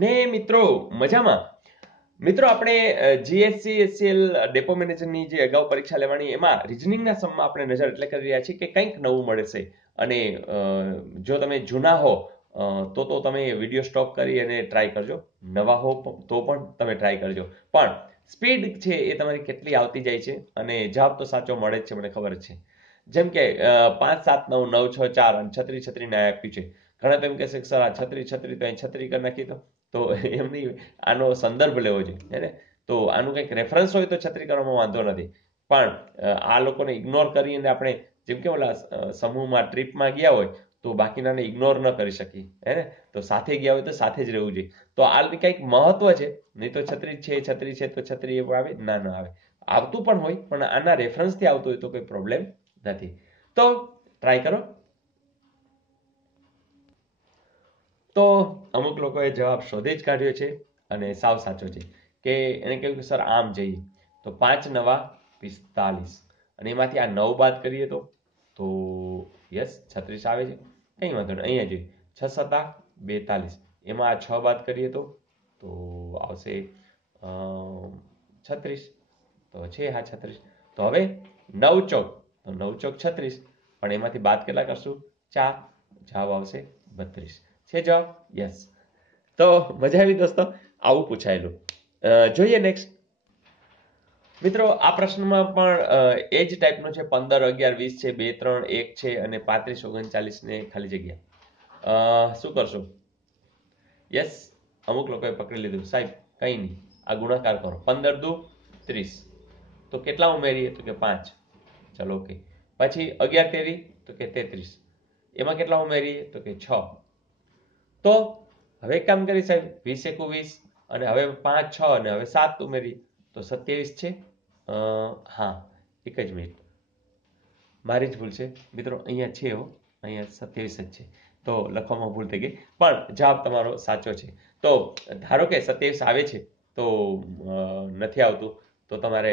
ને મિત્રો મજામાં? મિત્રો આપણે જીએસસી એસસીએલ ડેપો મેનેજરની જે અગાઉ પરીક્ષા લેવાની એમાં રિઝનિંગના સમમાં આપણે નજર એટલે કરી રહ્યા છીએ કે કંઈક નવું મળશે. અને જો તમે જૂના હો તો તમે વિડીયો સ્ટોપ કરી અને ટ્રાય કરજો. નવા હો તો પણ તમે ટ્રાય કરજો. પણ સ્પીડ છે એ તમારી કેટલી આવતી જાય છે અને જવાબ તો સાચો મળે જ છે, મને ખબર જ છે. જેમ કે 5 7 9 9 6 4 અને છત્રી છત્રી ને આપ્યું છે. ઘણા તો એમ કહેશે કે સર આ છત્રી છત્રી તો અહીં છત્રી કરી નાખી તો એમ નહીં. આનો સંદર્ભ લેવો જોઈએ હે ને. તો આનું કંઈક રેફરન્સ હોય તો છત્રી કરવામાં વાંધો નથી. પણ આ લોકોને ઇગ્નોર કરીને આપણે જેમ કે ઓલા સમૂહમાં ટ્રીપમાં ગયા હોય તો બાકીનાને ઇગ્નોર ન કરી શકીએ હે ને. તો સાથે ગયા હોય તો સાથે જ રહેવું જોઈએ. તો આ કંઈક મહત્વ છે. નહીં તો છત્રી છે તો છત્રી એવું આવે ના આવે. આવતું પણ હોય પણ આના રેફરન્સથી આવતું હોય તો કોઈ પ્રોબ્લેમ નથી. તો ટ્રાય કરો. તો અમુક લોકોએ જવાબ શોધી જ કાઢ્યો છે અને સાવ સાચો છે કે એને કહ્યું કે સર આમ જઈએ તો 5 9 45 અને એમાંથી આ 9 બાદ કરીએ તો યસ 36 આવે છે. કંઈ વાંધો નહીં, અહીંયા જોઈએ 6 7 42 એમાં આ 6 બાદ કરીએ તો આવશે 36. તો છે હા 36. તો હવે 9 ચોક તો 9 ચોક 36 પણ એમાંથી બાદ કેટલા કરશું 4, જવાબ આવશે 32. છે જવાબ? યસ. તો મજા આવી દોસ્તો, આવું પૂછાયેલું. જોઈએ નેક્સ્ટ. મિત્રો આ પ્રશ્નમાં પણ એ જ ટાઈપનો છે. 15 11 20 છે, 2 3 1 છે અને 35 39 ને ખાલી જગ્યા. શું કરશો? યસ, અમુક લોકોએ પકડી લીધું સાહેબ કંઈ નહીં, આ ગુણાકાર કરો. 15 દુ 30 તો કેટલા ઉમેરીએ તો કે 5. ચલો ઓકે. પછી 11 તેરી તો કે 33 એમાં કેટલા ઉમેરીએ તો કે 6. તો હવે એક કામ કરી સાહેબ 20 એકુ 20 અને હવે 5 6 અને હવે 7 ઉમેરી તો 27 છે. હા, એક જ મિનિટ, મારી જ ભૂલ છે મિત્રો. અહીંયા છે અહીંયા 27 જ છે તો લખવામાં ભૂલ થઈ ગઈ, પણ જવાબ તમારો સાચો છે. તો ધારો કે 27 આવે છે તો નથી આવતું તો તમારે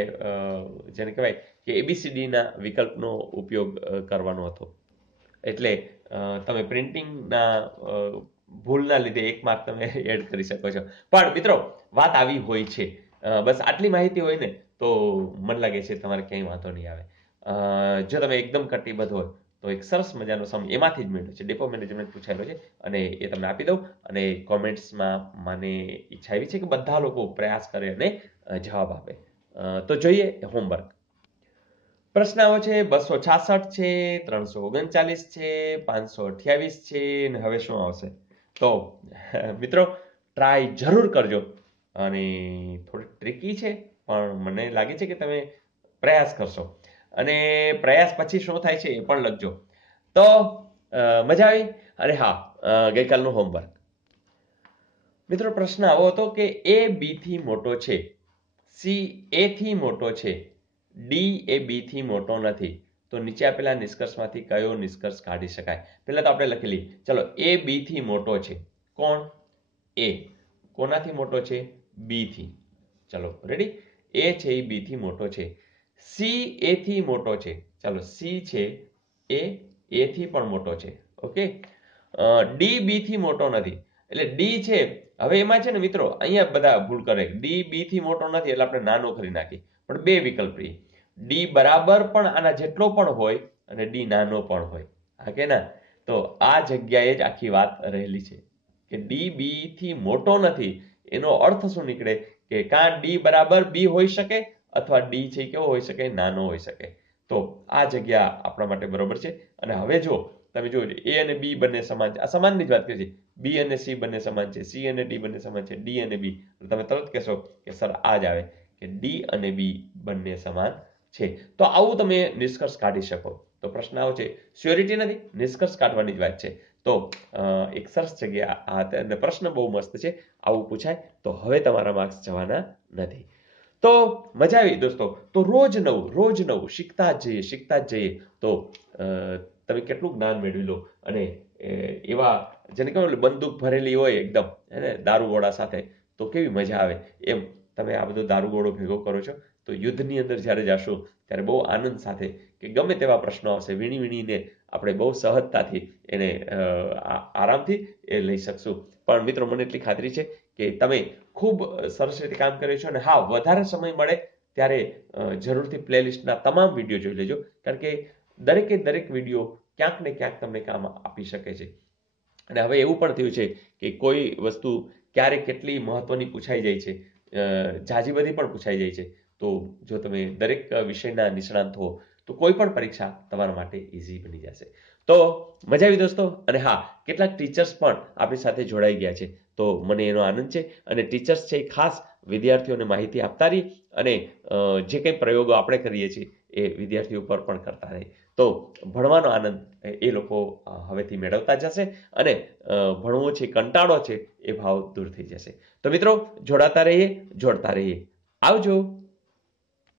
જેને કહેવાય કે એબીસીડીના વિકલ્પનો ઉપયોગ કરવાનો હતો. એટલે તમે પ્રિન્ટિંગના ભૂલના લીધે 1 માર્ક તમે એડ કરી શકો છો. પણ મિત્રો વાત આવી હોય છે, બસ આટલી માહિતી હોય ને તો મને લાગે છે તમારે ક્યાંય વાંધો નહીં આવે. જો તમે એકદમ કટિબદ્ધ હોય તો એક સરસ મજાનો સમય એમાંથી જ મેળવ્યો છે. ડેપો મેનેજમેન્ટ પૂછાયેલો છે અને એ તમને આપી દઉં. અને કોમેન્ટ્સમાં મને ઈચ્છા એવી છે કે બધા લોકો પ્રયાસ કરે અને જવાબ આપે. તો જોઈએ હોમવર્ક. પ્રશ્ન આવો છે 266 છે, 339 છે, 528 છે અને હવે શું આવશે? તો મિત્રો ટ્રાય જરૂર કરજો અને થોડી ટ્રિકી છે પણ મને લાગે છે કે તમે પ્રયાસ કરશો અને પ્રયાસ પછી શું થાય છે એ પણ લખજો. તો મજા આવી? અરે હા, ગઈકાલનું હોમવર્ક. મિત્રો પ્રશ્ન આવો હતો કે એ બી થી મોટો છે, સી એ થી મોટો છે, ડી એ બી થી મોટો નથી, તો નીચે આપેલા નિષ્કર્ષમાંથી કયો નિષ્કર્ષ કાઢી શકાય? પહેલા તો આપણે લખી લઈએ. ચલો, એ બી થી મોટો છે. કોણ? એ. કોનાથી મોટો છે? બી થી. ચલો રેડી. એ છે એ બી થી મોટો છે. સી એ થી મોટો છે. ચાલો, સી છે એ થી પણ મોટો છે. ઓકે. ડી બી થી મોટો નથી. એટલે ડી છે, હવે એમાં છે ને મિત્રો અહીંયા બધા ભૂલ કરે. ડી બી થી મોટો નથી એટલે આપણે નાનો કરી નાખી. પણ બે વિકલ્પ રહી. ડી બરાબર પણ આના જેટલો પણ હોય અને ડી નાનો પણ હોય. હા કે ના? તો આ જગ્યાએ જ આખી વાત રહેલી છે કે ડી બી થી મોટો નથી. એનો અર્થ શું નીકળે કે કાં ડી બરાબર બી હોઈ શકે અથવા ડી છે કેવો હોઈ શકે? નાનો હોઈ શકે. તો આ જગ્યા આપણા માટે બરોબર છે. અને હવે જો તમે જોજો, એ અને બી બંને સમાન છે. આ સમાનની જ વાત કરી છે. બી અને સી બંને સમાન છે, સી અને ડી બંને સમાન છે, ડી અને બી. તમે તરત કહેશો કે સર આ જ આવે કે ડી અને બી બંને સમાન છે. તો આવું તમે નિષ્કર્ષ કાઢી શકો. તો પ્રશ્ન આવો છે, શ્યોરિટી નથી, નિષ્કર્ષ કાઢવાની જ વાત છે. તો એક સરસ જગ્યા આ અને પ્રશ્ન બહુ મસ્ત છે. આવું પૂછાય તો હવે તમારા માર્ક્સ જવાના નથી. તો મજા આવી દોસ્તો. તો રોજ નવું શીખતા જ જઈએ તો તમે કેટલું જ્ઞાન મેળવી લો. અને એવા જેને કહેવાય બંદૂક ભરેલી હોય એકદમ હે દારૂગોળા સાથે, તો કેવી મજા આવે. એમ તમે આ બધો દારૂગોળો ભેગો કરો છો તો યુદ્ધની અંદર જ્યારે જાશો ત્યારે બહુ આનંદ સાથે કે ગમે તેવા પ્રશ્નો આવશે વીણીને આપણે બહુ સહજતાથી એને આરામથી એ લઈ શકશું. પણ મિત્રો મને એટલી ખાતરી છે કે તમે ખૂબ સરસ રીતે કામ કર્યું છે અને હા વધારે સમય મળે ત્યારે જરૂરથી પ્લેલિસ્ટના તમામ વિડીયો જોઈ લેજો કારણ કે દરેક વિડીયો ક્યાંક ને ક્યાંક તમને કામ આપી શકે છે. અને હવે એવું પણ થયું છે કે કોઈ વસ્તુ ક્યારે કેટલી મહત્વની પૂછાઈ જાય છે, ઝાઝી બધી પણ પૂછાઈ જાય છે. તો જો તમે દરેક વિષયના નિષ્ણાંત હો તો કોઈ પણ પરીક્ષા તમારા માટે ઇઝી બની જશે. તો મજા આવી દોસ્તો. અને હા, કેટલાક ટીચર્સ પણ આપણી સાથે જોડાઈ ગયા છે, તો મને એનો આનંદ છે. અને ટીચર્સ છે એ ખાસ વિદ્યાર્થીઓને માહિતી આપતા રહી અને જે કંઈ પ્રયોગો આપણે કરીએ છીએ એ વિદ્યાર્થીઓ પર પણ કરતા રહે. તો ભણવાનો આનંદ એ લોકો હવેથી મેળવતા જશે અને ભણવો છે, કંટાળો છે એ ભાવ દૂર થઈ જશે. તો મિત્રો જોડાતા રહીએ, જોડતા રહીએ. આવજો.